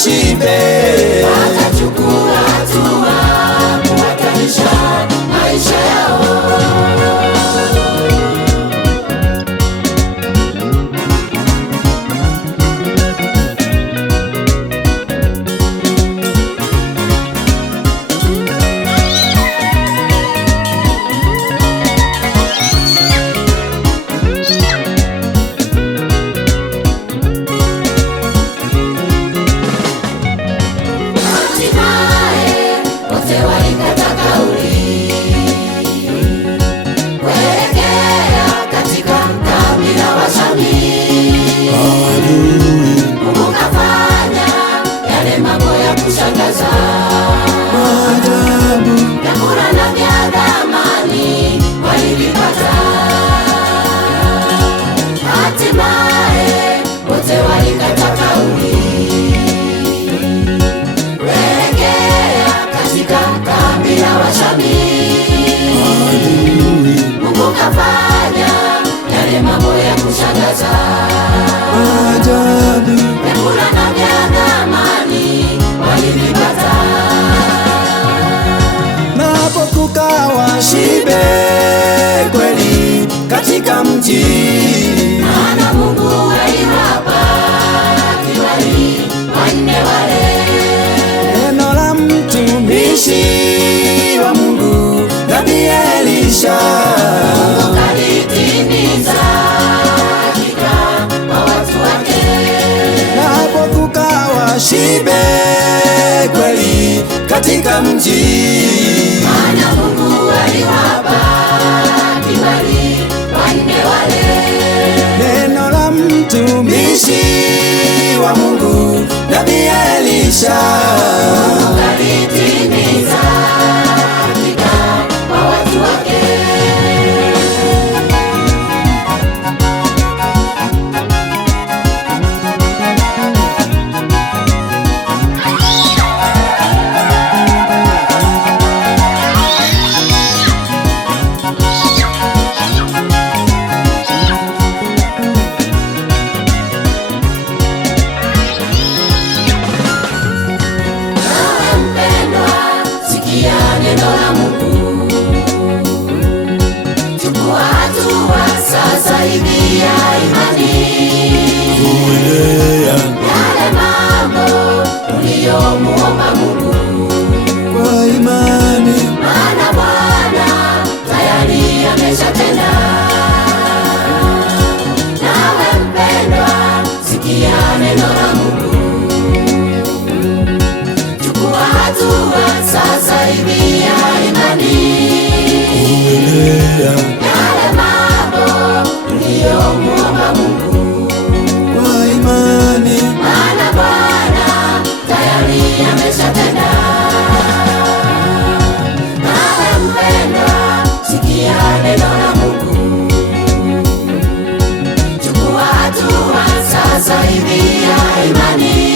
washibe, watachukua hatua kuhatarisha maisha yao. Wote walikata kauli kuelekea katika kambi la washamiri. Mungu kafanya yale mambo ya kushangaza, maajabu, vyakula na vya thamani walivipata. Hatimaye wote walikata kauli kambi la washamiri. Mungu kafanya yale mambo ya kushangaza, maajabu, vyakula na vya thamani walivipata. na hapo kukawa shibe kweli katika mji, Maana Mungu aliwapa kibali wanne wale. neno la mtumishi wa Mungu Nabii Elisha Kalitimiza hakika kwa watu wake. na hapo kukawa shibe kweli katika mji, Maana Mungu aliwapa kibali wanne wale. neno la mtumishi wa Mungu Nabii Elisha Kalitimiza hakika kwa watu wake. Nawe mpendwa, sikia neno la Mungu. Chukua hatua sasa hivi ya imani. Yale mambo uliyomuomba Mungu, kwa imani, maana Bwana tayari ameshatenda. Nawe mpendwa, sikia neno la Mungu. Chukua hatua sasa hivi ya imani. Yale mambo uliyomuomba Mungu, kwa imani, maana Bwana tayari ameshatenda. Nawe mpendwa, sikia neno la Mungu. Chukua hatua sasa hivi ya imani.